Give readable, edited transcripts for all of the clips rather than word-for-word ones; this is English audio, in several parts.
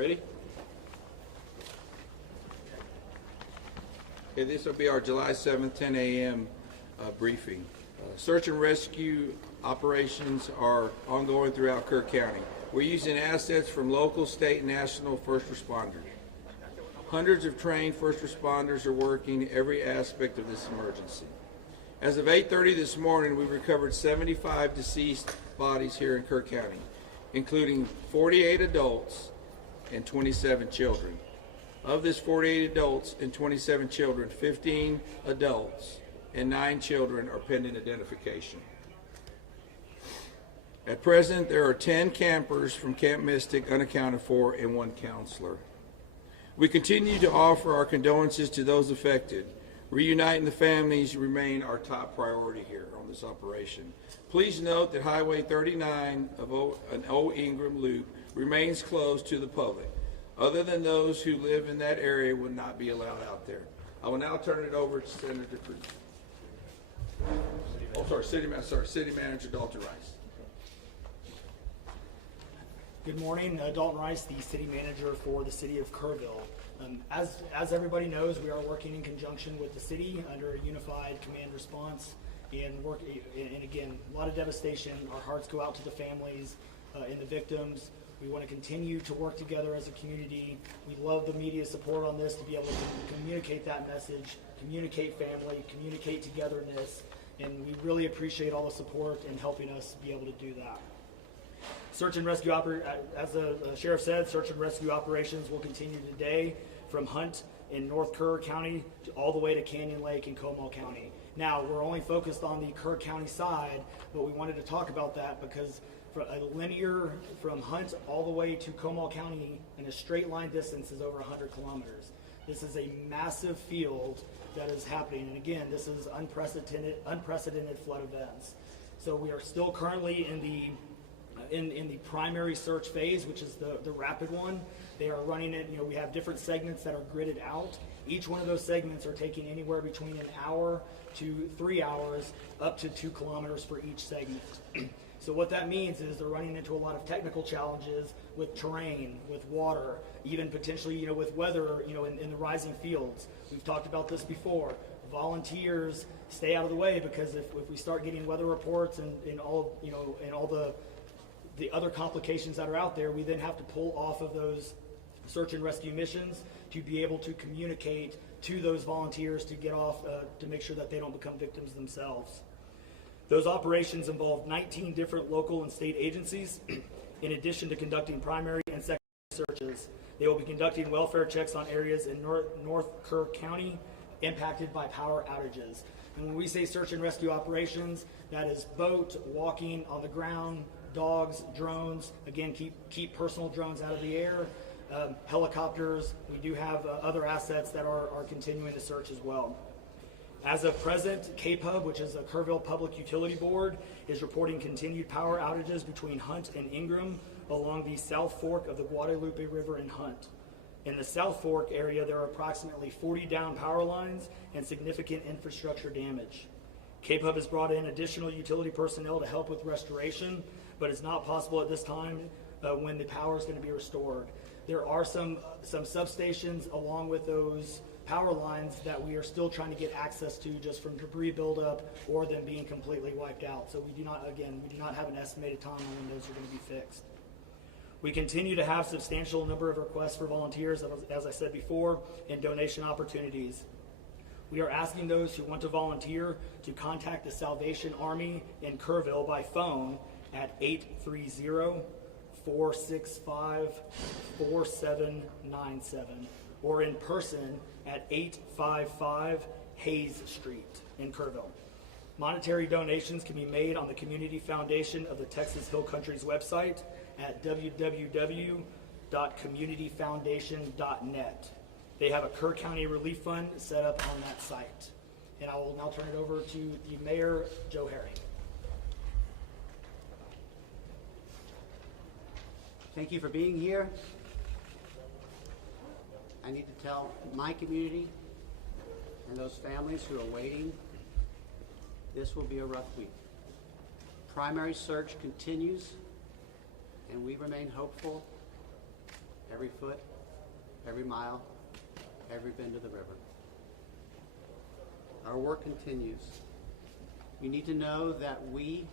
ready? Okay, this will be our July 7th, 10 a.m. Briefing. Search and rescue operations are ongoing throughout Kerr County. We're using assets from local, state, and national first responders. Hundreds of trained first responders are working every aspect of this emergency. As of 8:30 this morning, we recovered 75 deceased bodies here in Kerr County, including 48 adults and 27 children. Of this 48 adults and 27 children, 15 adults and 9 children are pending identification. At present, there are 10 campers from Camp Mystic unaccounted for and 1 counselor. We continue to offer our condolences to those affected. Reuniting the families remain our top priority here on this operation. Please note that Highway 39 of an Old Ingram Loop remains closed to the public. Other than those who live in that area would not be allowed out there. I will now turn it over to Senator Cruz. City Manager Dalton Rice. Good morning, Dalton Rice, the City Manager for the City of Kerrville. As everybody knows, we are working in conjunction with the city under a unified command response and again, a lot of devastation. Our hearts go out to the families and the victims. We want to continue to work together as a community. We love the media support on this to be able to communicate that message, communicate family, communicate togetherness, and we really appreciate all the support in helping us be able to do that. Search and rescue, as the sheriff said, search and rescue operations will continue today from Hunt in North Kerr County all the way to Canyon Lake in Comal County. Now, we're only focused on the Kerr County side, but we wanted to talk about that because for a linear from Hunt all the way to Comal County in a straight line distance is over 100 kilometers. This is a massive field that is happening, and again, this is unprecedented flood events. So we are still currently in the primary search phase, which is the rapid one. They are running it, we have different segments that are gridded out. Each one of those segments are taking anywhere between an hour to 3 hours, up to 2 kilometers for each segment. So what that means is they're running into a lot of technical challenges with terrain, with water, even potentially, with weather, in the rising fields. We've talked about this before. Volunteers stay out of the way because if we start getting weather reports and all the other complications that are out there, we then have to pull off of those search and rescue missions to be able to communicate to those volunteers to get off, to make sure that they don't become victims themselves. Those operations involve 19 different local and state agencies. In addition to conducting primary and secondary searches, they will be conducting welfare checks on areas in North Kerr County impacted by power outages. And when we say search and rescue operations, that is boat, walking, on the ground, dogs, drones. Again, keep personal drones out of the air. Helicopters. We do have other assets that are continuing to search as well. As of present, KPUB, which is the Kerrville Public Utility Board, is reporting continued power outages between Hunt and Ingram along the South Fork of the Guadalupe River in Hunt. In the South Fork area, there are approximately 40 down power lines and significant infrastructure damage. KPUB has brought in additional utility personnel to help with restoration, but it's not possible at this time when the power is going to be restored. There are some substations along with those power lines that we are still trying to get access to just from debris buildup or them being completely wiped out. So we do not have an estimated time on when those are going to be fixed. We continue to have substantial number of requests for volunteers, as I said before, and donation opportunities. We are asking those who want to volunteer to contact the Salvation Army in Kerrville by phone at 830-465-4797 or in person at 855 Hayes Street in Kerrville. Monetary donations can be made on the Community Foundation of the Texas Hill Country's website at www.communityfoundation.net. They have a Kerr County Relief Fund set up on that site. And I will now turn it over to the Mayor, Joe Herring. Thank you for being here. I need to tell my community and those families who are waiting, this will be a rough week. Primary search continues, and we remain hopeful every foot, every mile, every bend of the river. Our work continues. You need to know that we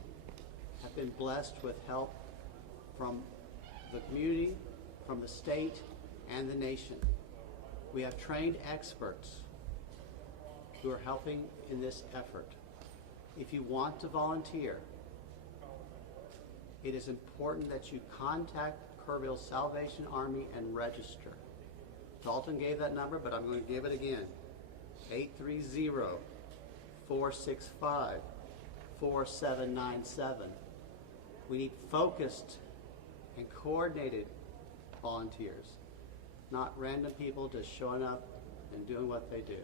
have been blessed with help from the community, from the state, and the nation. We have trained experts who are helping in this effort. If you want to volunteer, it is important that you contact Kerrville Salvation Army and register. Dalton gave that number, but I'm going to give it again. 830-465-4797. We need focused and coordinated volunteers, not random people just showing up and doing what they do.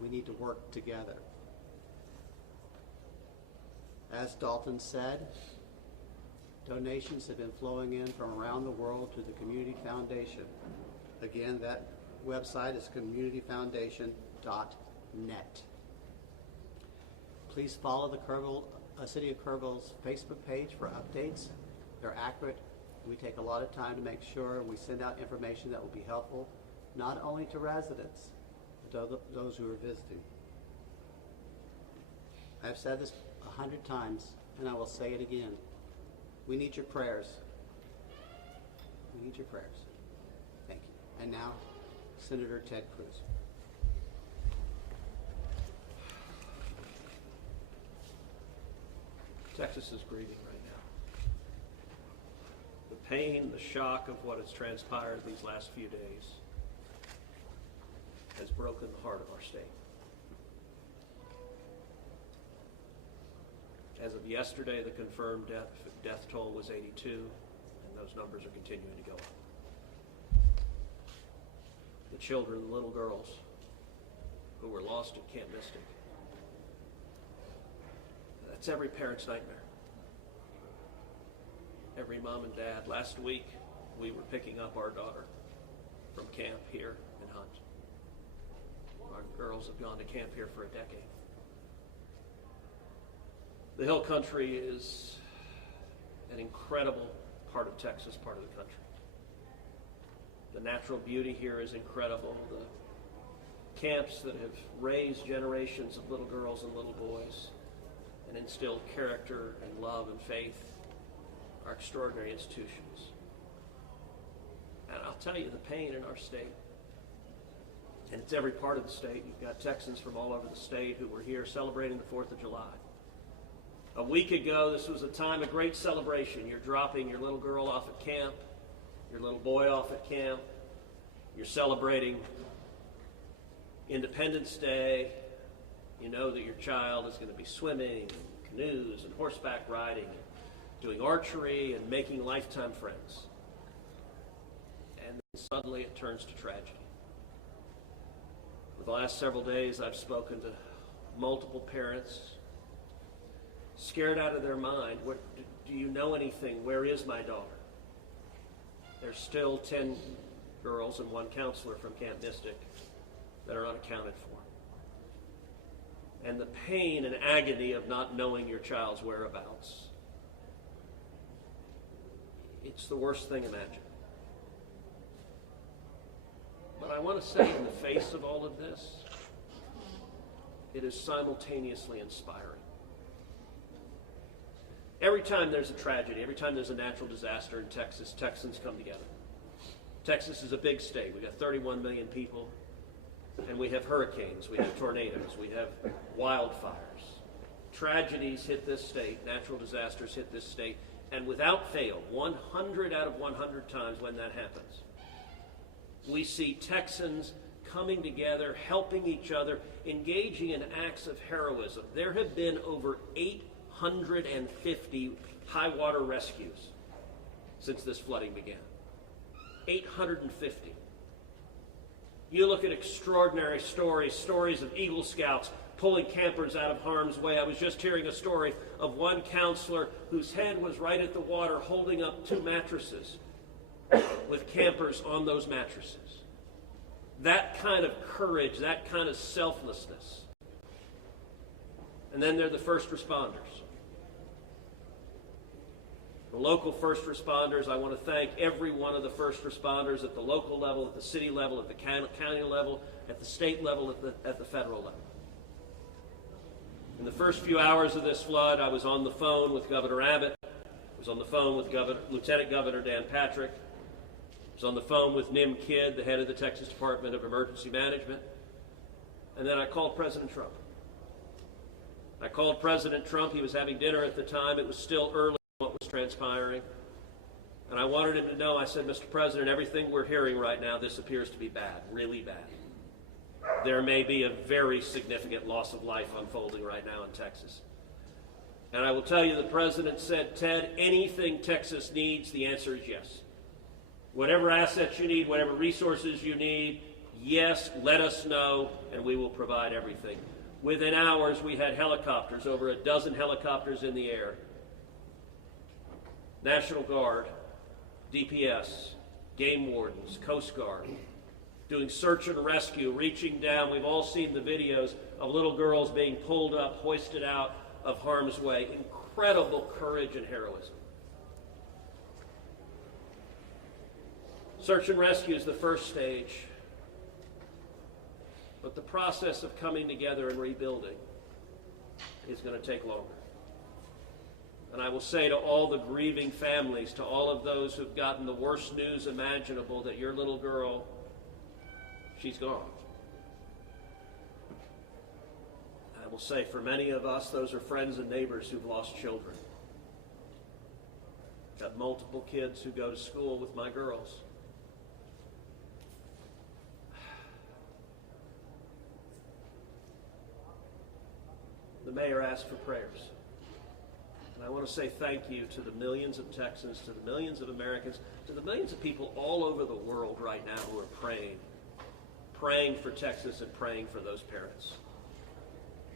We need to work together. As Dalton said, donations have been flowing in from around the world to the Community Foundation. Again, that website is communityfoundation.net. Please follow the City of Kerrville's Facebook page for updates. They're accurate. We take a lot of time to make sure we send out information that will be helpful, not only to residents, but to those who are visiting. I've said this 100 times, and I will say it again. We need your prayers. We need your prayers. Thank you. And now, Senator Ted Cruz. Texas is grieving right now. The pain, the shock of what has transpired these last few days has broken the heart of our state. As of yesterday, the confirmed death toll was 82, and those numbers are continuing to go up. The children, the little girls who were lost at Camp Mystic, that's every parent's nightmare. Every mom and dad. Last week, we were picking up our daughter from camp here in Hunt. Our girls have gone to camp here for a decade. The Hill Country is an incredible part of Texas, part of the country. The natural beauty here is incredible. The camps that have raised generations of little girls and little boys and instilled character and love and faith are extraordinary institutions. And I'll tell you, the pain in our state, and it's every part of the state. You've got Texans from all over the state who were here celebrating the 4th of July. A week ago, this was a time of great celebration. You're dropping your little girl off at camp, your little boy off at camp. You're celebrating Independence Day. You know that your child is going to be swimming, and canoes, and horseback riding, and doing archery, and making lifetime friends. And then suddenly it turns to tragedy. For the last several days, I've spoken to multiple parents, scared out of their mind. What, do you know anything? Where is my daughter? There's still 10 girls and 1 counselor from Camp Mystic that are unaccounted for. And the pain and agony of not knowing your child's whereabouts, it's the worst thing imaginable. But I want to say, in the face of all of this, it is simultaneously inspiring. Every time there's a tragedy, every time there's a natural disaster in Texas, Texans come together. Texas is a big state. We've got 31 million people, and we have hurricanes, we have tornadoes, we have wildfires. Tragedies hit this state, natural disasters hit this state, and without fail, 100 out of 100 times when that happens, we see Texans coming together, helping each other, engaging in acts of heroism. There have been over 850 high water rescues since this flooding began. 850. You look at extraordinary stories of Eagle Scouts pulling campers out of harm's way. I was just hearing a story of one counselor whose head was right at the water holding up 2 mattresses with campers on those mattresses. That kind of courage, that kind of selflessness. And then they're the first responders. The local first responders, I want to thank every one of the first responders at the local level, at the city level, at the county level, at the state level, at the federal level. In the first few hours of this flood, I was on the phone with Governor Abbott. I was on the phone with Lieutenant Governor Dan Patrick. I was on the phone with Nim Kidd, the head of the Texas Department of Emergency Management. And then I called President Trump. I called President Trump. He was having dinner at the time. It was still early in what was transpiring. And I wanted him to know, I said, Mr. President, everything we're hearing right now, this appears to be bad, really bad. There may be a very significant loss of life unfolding right now in Texas. And I will tell you, the President said, Ted, anything Texas needs, the answer is yes. Whatever assets you need, whatever resources you need, yes, let us know, and we will provide everything. Within hours, we had helicopters, over a dozen helicopters in the air. National Guard, DPS, game wardens, Coast Guard, doing search and rescue, reaching down. We've all seen the videos of little girls being pulled up, hoisted out of harm's way. Incredible courage and heroism. Search and rescue is the first stage, but the process of coming together and rebuilding is going to take longer. And I will say to all the grieving families, to all of those who've gotten the worst news imaginable, that your little girl, she's gone. I will say for many of us, those are friends and neighbors who've lost children. Got multiple kids who go to school with my girls. The mayor asked for prayers. And I want to say thank you to the millions of Texans, to the millions of Americans, to the millions of people all over the world right now who are praying for Texas and praying for those parents.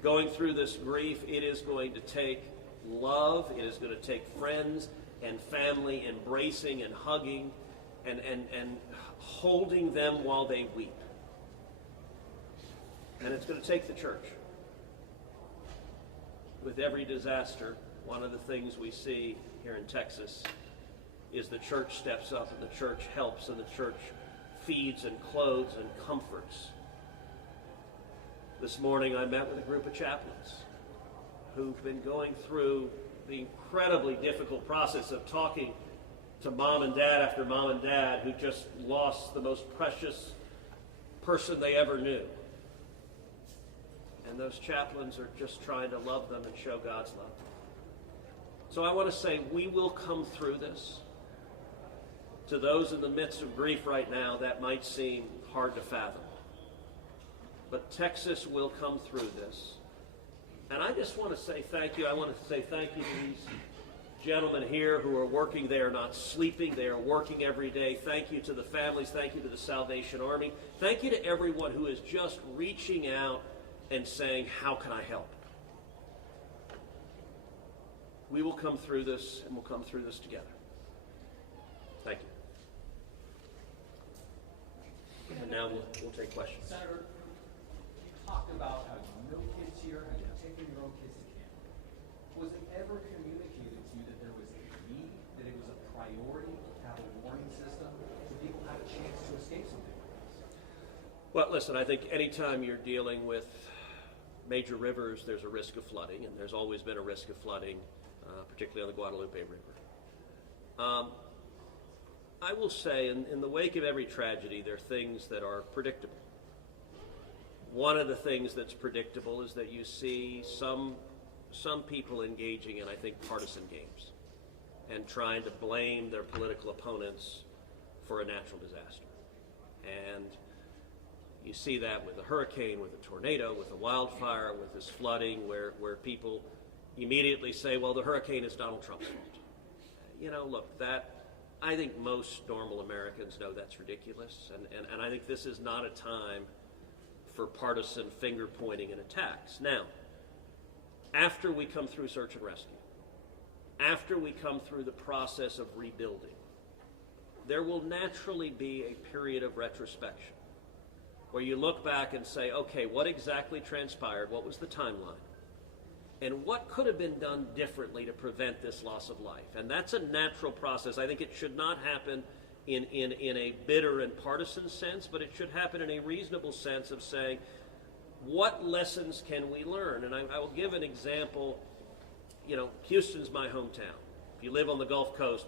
Going through this grief, it is going to take love, it is going to take friends and family embracing and hugging and holding them while they weep. And it's going to take the church. With every disaster, one of the things we see here in Texas is the church steps up and the church helps and the church feeds and clothes and comforts. This morning I met with a group of chaplains who've been going through the incredibly difficult process of talking to mom and dad after mom and dad who just lost the most precious person they ever knew. And those chaplains are just trying to love them and show God's love. So I want to say we will come through this. To those in the midst of grief right now, that might seem hard to fathom. But Texas will come through this. And I just want to say thank you. I want to say thank you to these gentlemen here who are working. They are not sleeping. They are working every day. Thank you to the families. Thank you to the Salvation Army. Thank you to everyone who is just reaching out and saying, how can I help? We will come through this, and we'll come through this together. Thank you. And now we'll take questions. Senator, you talked about how no kids here and you're taking your own kids to camp. Was it ever communicated to you that there was a need, that it was a priority to have a warning system so people have a chance to escape something like this? Well, listen, I think anytime you're dealing with major rivers, there's a risk of flooding, and there's always been a risk of flooding, particularly on the Guadalupe River. I will say, in the wake of every tragedy, there are things that are predictable. One of the things that's predictable is that you see some people engaging in, I think, partisan games and trying to blame their political opponents for a natural disaster. And you see that with a hurricane, with a tornado, with a wildfire, with this flooding, where people immediately say, well, the hurricane is Donald Trump's fault. You know, look, I think most normal Americans know that's ridiculous, and I think this is not a time for partisan finger-pointing and attacks. Now, after we come through search and rescue, after we come through the process of rebuilding, there will naturally be a period of retrospection where you look back and say, okay, what exactly transpired? What was the timeline? and what could have been done differently to prevent this loss of life. And that's a natural process. I think it should not happen in a bitter and partisan sense, but it should happen in a reasonable sense of saying, what lessons can we learn? And I will give an example. You know, Houston's my hometown. If you live on the Gulf Coast,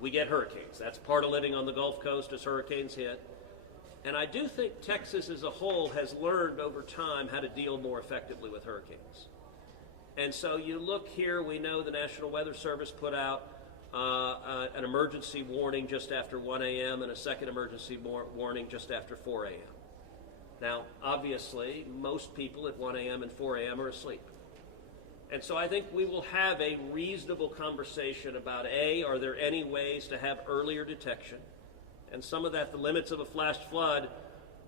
we get hurricanes. That's part of living on the Gulf Coast as hurricanes hit. And I do think Texas as a whole has learned over time how to deal more effectively with hurricanes. And so you look here, we know the National Weather Service put out an emergency warning just after 1 a.m. and a second emergency warning just after 4 a.m. Now, obviously, most people at 1 a.m. and 4 a.m. are asleep. And so I think we will have a reasonable conversation about, A, are there any ways to have earlier detection? And some of that, the limits of a flash flood,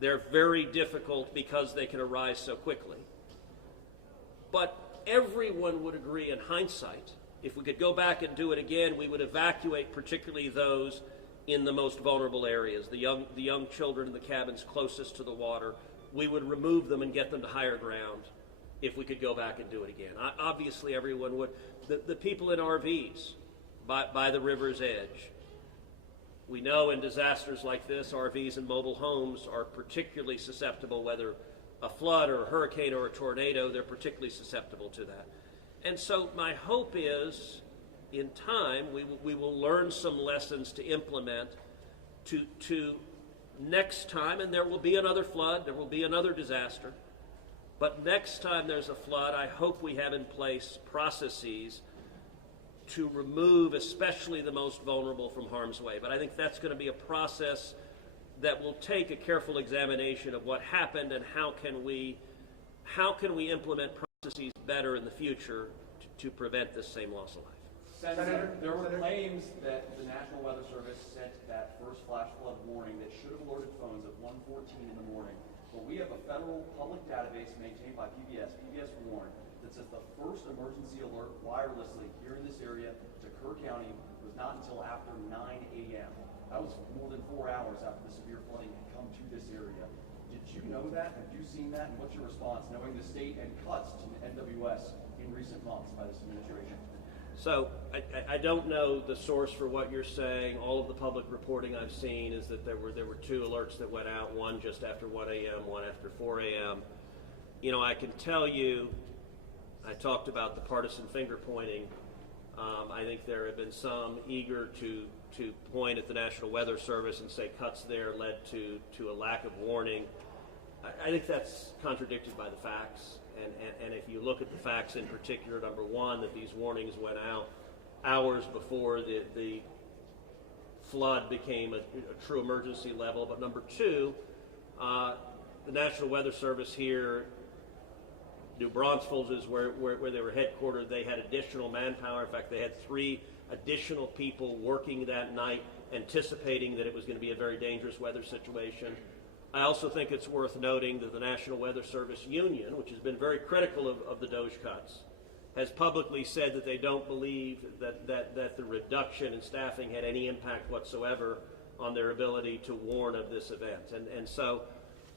they're very difficult because they can arise so quickly. But everyone would agree in hindsight, if we could go back and do it again, we would evacuate particularly those in the most vulnerable areas, the young children in the cabins closest to the water. We would remove them and get them to higher ground if we could go back and do it again. Obviously, everyone would. The people in RVs by the river's edge. We know in disasters like this, RVs and mobile homes are particularly susceptible, whether a flood or a hurricane or a tornado, they're particularly susceptible to that. And so my hope is, in time, we will learn some lessons to implement to next time, and there will be another flood, there will be another disaster, but next time there's a flood, I hope we have in place processes to remove especially the most vulnerable from harm's way. But I think that's going to be a process that will take a careful examination of what happened and how can we implement processes better in the future to prevent this same loss of life. Senator, there were claims that the National Weather Service sent that first flash flood warning that should have alerted phones at 1:14 in the morning. But we have a federal public database maintained by PBS Warn, that says the first emergency alert wirelessly here in this area to Kerr County was not until after 9 a.m. That was more than 4 hours after the severe flooding had come to this area. Did you know that? Have you seen that? And what's your response, knowing the state and cuts to NWS in recent months by this administration? So I don't know the source for what you're saying. All of the public reporting I've seen is that there were two alerts that went out, one just after 1 a.m., one after 4 a.m. You know, I can tell you, I talked about the partisan finger pointing. I think there have been some eager to point at the National Weather Service and say cuts there led to a lack of warning. I think that's contradicted by the facts. And if you look at the facts in particular, number one, that these warnings went out hours before the flood became a true emergency level. But number two, the National Weather Service here, New Braunfels is where they were headquartered. They had additional manpower. In fact, they had 3 additional people working that night, anticipating that it was going to be a very dangerous weather situation. I also think it's worth noting that the National Weather Service Union, which has been very critical of the DOGE cuts, has publicly said that they don't believe that the reduction in staffing had any impact whatsoever on their ability to warn of this event. And so,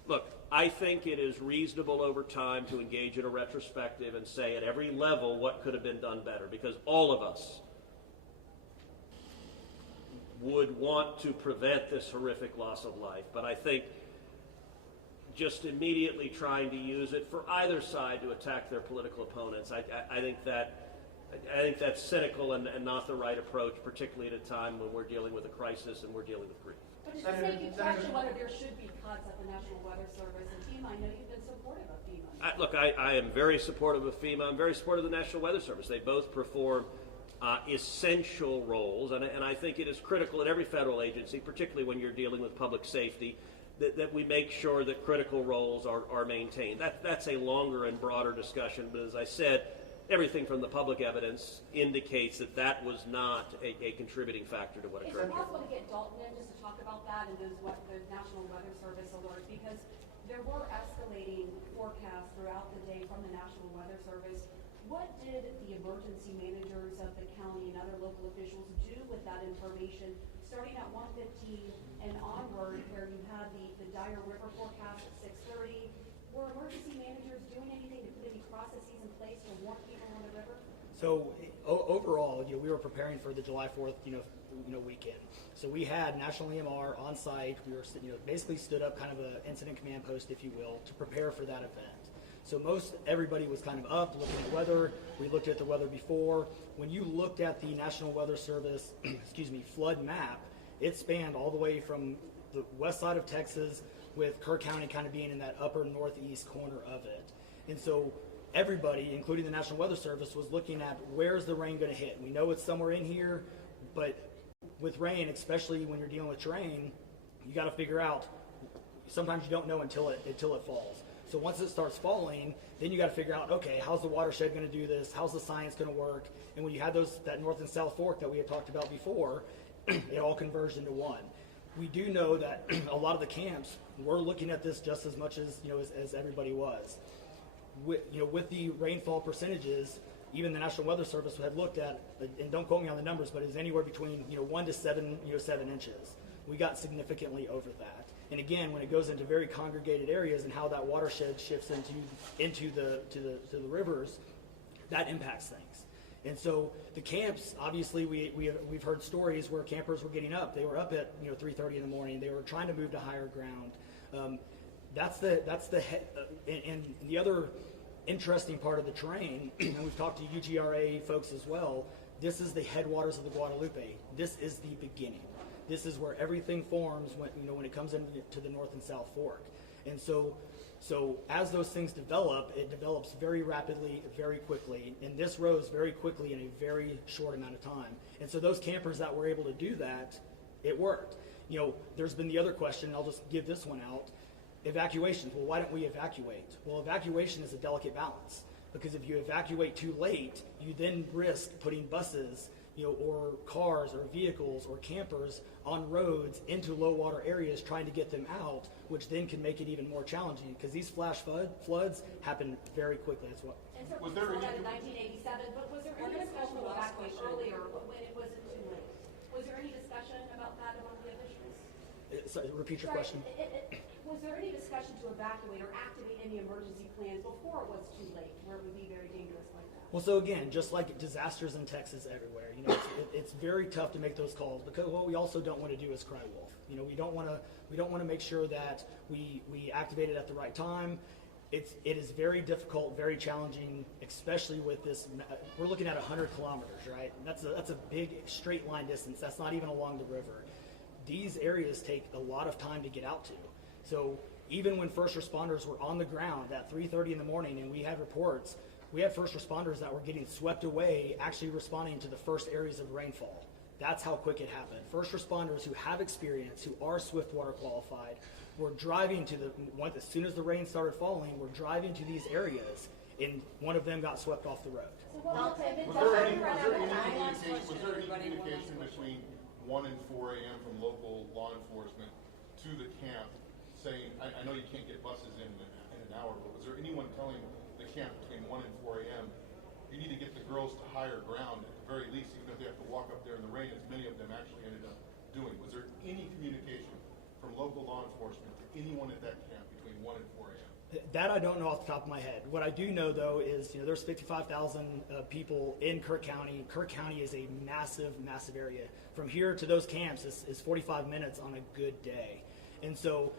look, I think it is reasonable over time to engage in a retrospective and say at every level what could have been done better, because all of us would want to prevent this horrific loss of life. But I think just immediately trying to use it for either side to attack their political opponents, I think that's cynical and not the right approach, particularly at a time when we're dealing with a crisis and we're dealing with grief. But does this make you question whether there should be cuts at the National Weather Service and FEMA? I know you've been supportive of FEMA. Look, I am very supportive of FEMA. I'm very supportive of the National Weather Service. They both perform essential roles, and I think it is critical at every federal agency, particularly when you're dealing with public safety, that we make sure that critical roles are maintained. That's a longer and broader discussion, but as I said, everything from the public evidence indicates that was not a contributing factor to what Is occurred. it possible to get Dalton in just to talk about that and the National Weather Service alert? Because there were escalating forecasts throughout the day from the National Weather Service. What did the emergency managers of the county and other local officials do with that information starting at 1:15 and onward, where you had the dire river forecast at 6:30? Were emergency managers doing anything to put any processes in place to warn people when So overall, we were preparing for the July 4th, weekend. So we had National EMR on site. We were, basically stood up kind of an incident command post, if you will, to prepare for that event. So everybody was kind of up, looking at weather. We looked at the weather before. When you looked at the National Weather Service, flood map, it spanned all the way from the west side of Texas, with Kerr County kind of being in that upper northeast corner of it. And so everybody, including the National Weather Service, was looking at where's the rain going to hit. We know it's somewhere in here, but with rain, especially when you're dealing with terrain, you got to figure out. Sometimes you don't know until it falls. So once it starts falling, then you got to figure out, okay, how's the watershed going to do this? How's the science going to work? And when you had that north and south fork that we had talked about before, it all converged into one. We do know that a lot of the camps were looking at this just as much as as everybody was. With the rainfall percentages, even the National Weather Service had looked at, and don't quote me on the numbers, but it was anywhere between 1 to 7 inches. We got significantly over that. And again, when it goes into very congregated areas and how that watershed shifts into the rivers, that impacts things. And so the camps, obviously, we've heard stories where campers were getting up. They were up at 3:30 in the morning. They were trying to move to higher ground. And the other interesting part of the terrain, and we've talked to UGRA folks as well. This is the headwaters of the Guadalupe. This is the beginning. This is where everything forms when it comes into the North and South Fork. And so as those things develop, it develops very rapidly, very quickly, and this rose very quickly in a very short amount of time. And so those campers that were able to do that, it worked. There's been the other question, and I'll just give this one out. Evacuations. Well, why don't we evacuate? Well, evacuation is a delicate balance, because if you evacuate too late, you then risk putting buses or cars or vehicles or campers on roads into low water areas trying to get them out, which then can make it even more challenging, because these flash floods happen very quickly. That's what. And so was there that in 1987, but was there any discussion to evacuate earlier when it wasn't too late? Was there any discussion about that among the officials? Sorry, repeat your question. Was there any discussion to evacuate or activate any emergency plans before it was too late, where it would be very dangerous like that? Well, so again, just like disasters in Texas everywhere, it's very tough to make those calls, because what we also don't want to do is cry wolf. We don't want to make sure that we activate it at the right time. It is very difficult, very challenging, especially with this. We're looking at 100 kilometers, right? That's a big straight line distance. That's not even along the river. These areas take a lot of time to get out to. So even when first responders were on the ground at 3:30 in the morning, and we had reports, we had first responders that were getting swept away, actually responding to the first areas of rainfall. That's how quick it happened. First responders who have experience, who are Swiftwater qualified, were driving to as soon as the rain started falling, were driving to these areas, and one of them got swept off the road. Was there any communication between 1 and 4 a.m. from local law enforcement to the camp saying, I know you can't get buses in an hour, but was there anyone telling the camp between 1 and 4 a.m. you need to get the girls to higher ground at the very least, even if they have to walk up there in the rain, as many of them actually ended up doing? Was there any communication from local law enforcement to anyone at that camp between 1 and 4 a.m.? That I don't know off the top of my head. What I do know, though, is there's 55,000 people in Kerr County. Kerr County is a massive, massive area. From here to those camps is 45 minutes on a good day. And so,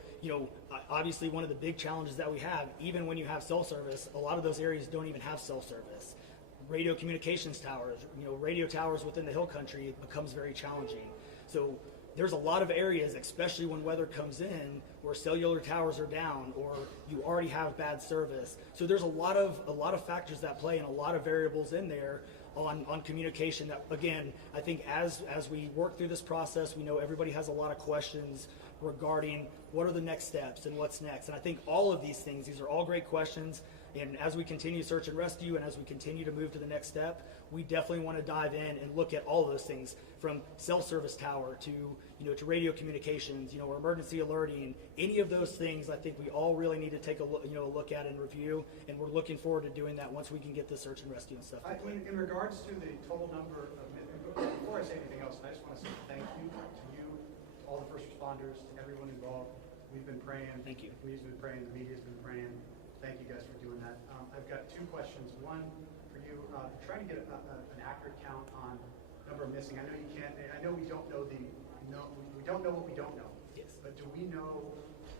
obviously one of the big challenges that we have, even when you have cell service, a lot of those areas don't even have cell service. Radio communications towers, radio towers within the hill country, it becomes very challenging. So there's a lot of areas, especially when weather comes in, where cellular towers are down or you already have bad service. So there's a lot of factors that play and a lot of variables in there on communication that, again, I think as we work through this process, we know everybody has a lot of questions regarding what are the next steps and what's next. And I think all of these are all great questions. And as we continue search and rescue and as we continue to move to the next step, we definitely want to dive in and look at all of those things, from cell service tower to radio communications, or emergency alerting. Any of those things, I think we all really need to take a look at and review. And we're looking forward to doing that once we can get the search and rescue and stuff. In regards to the total number of, before I say anything else, I just want to say thank you to you, to all the first responders, to everyone involved. We've been praying. Thank you. We've been praying. The media's been praying. Thank you guys for doing that. I've got two questions. One for you. Trying to get an accurate count on number of missing. I know you can't. I know we don't know we don't know what we don't know. Yes. But do we know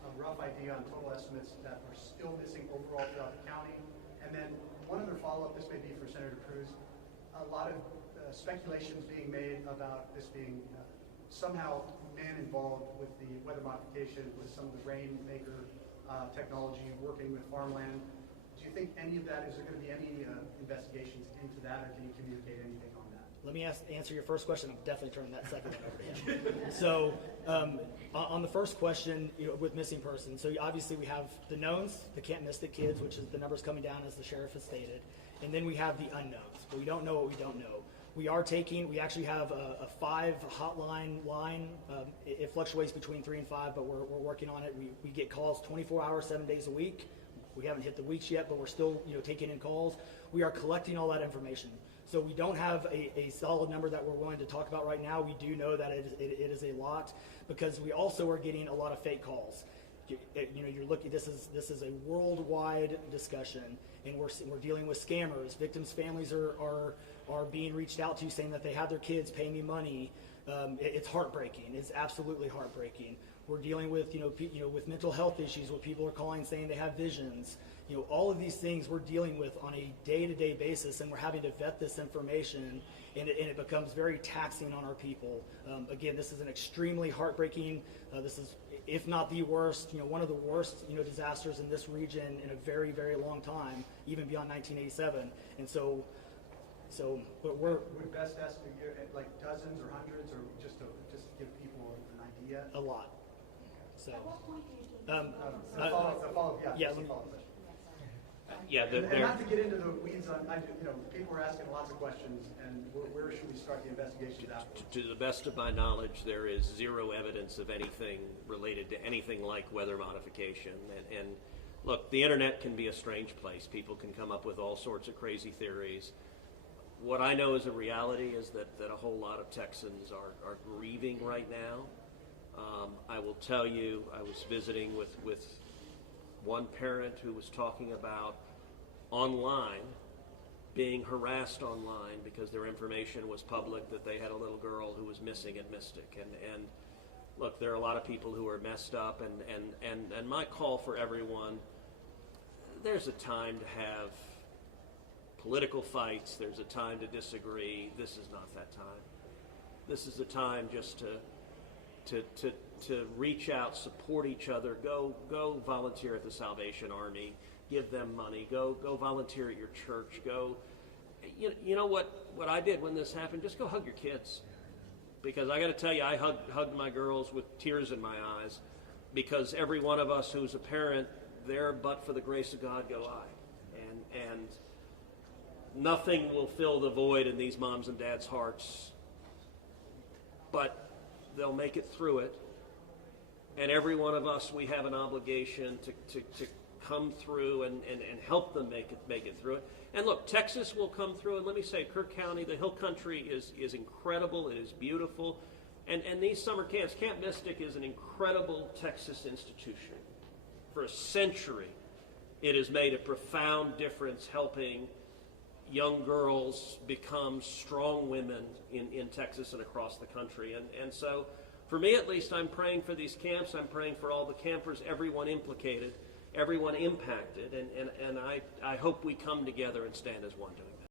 a rough idea on total estimates that are still missing overall throughout the county? And then one other follow-up. This may be for Senator Cruz. A lot of speculations being made about this being somehow man involved with the weather modification, with some of the rainmaker technology, working with farmland. Do you think any of that, is there going to be any investigations into that, or can you communicate anything on that? Let me answer your first question. I'm definitely turning that second one over to him. So, on the first question, with missing persons, so obviously we have the knowns, the can't miss the kids, which is the numbers coming down as the sheriff has stated, and then we have the unknowns. But we don't know what we don't know. We actually have a 5 hotline line. It fluctuates between 3 and 5, but we're working on it. We get calls 24 hours, 7 days a week. We haven't hit the weeks yet, but we're still taking in calls. We are collecting all that information. So we don't have a solid number that we're willing to talk about right now. We do know that it is a lot, because we also are getting a lot of fake calls. You're looking. This is a worldwide discussion, and we're dealing with scammers. Victims' families are being reached out to, saying that they have their kids, pay me money. It's heartbreaking. It's absolutely heartbreaking. We're dealing with with mental health issues, where people are calling saying they have visions. All of these things we're dealing with on a day-to-day basis, and we're having to vet this information, and it becomes very taxing on our people. Again, this is an extremely heartbreaking. This is, if not the worst, one of the worst disasters in this region in a very, very long time, even beyond 1987. And so but would best estimate like dozens or hundreds, or just to give people an idea? A lot. So. At what point do you think? The follow-up, Yeah. just a follow-up question. Yeah, And not to get into the weeds on, people are asking lots of questions, and where should we start the investigations after? to the best of my knowledge, there is zero evidence of anything related to anything like weather modification. And look, the internet can be a strange place. People can come up with all sorts of crazy theories. What I know is a reality is that a whole lot of Texans are grieving right now. I will tell you, I was visiting with one parent who was talking about online, being harassed online because their information was public, that they had a little girl who was missing in Mystic. And look, there are a lot of people who are messed up, and my call for everyone, there's a time to have political fights, there's a time to disagree. This is not that time. This is the time just to reach out, support each other, go volunteer at the Salvation Army, give them money, go volunteer at your church, go. You know what I did when this happened? Just go hug your kids. Because I got to tell you, I hugged my girls with tears in my eyes, because every one of us who's a parent, there but for the grace of God go I. And nothing will fill the void in these moms and dads' hearts, but they'll make it through it. And every one of us, we have an obligation to come through and help them make it through it. And look, Texas will come through, and let me say, Kerr County, the Hill Country is incredible. It is beautiful. And these summer camps, Camp Mystic is an incredible Texas institution. For a century, it has made a profound difference helping young girls become strong women in Texas and across the country. And so, for me at least, I'm praying for these camps. I'm praying for all the campers, everyone implicated, everyone impacted. And I hope we come together and stand as one doing that.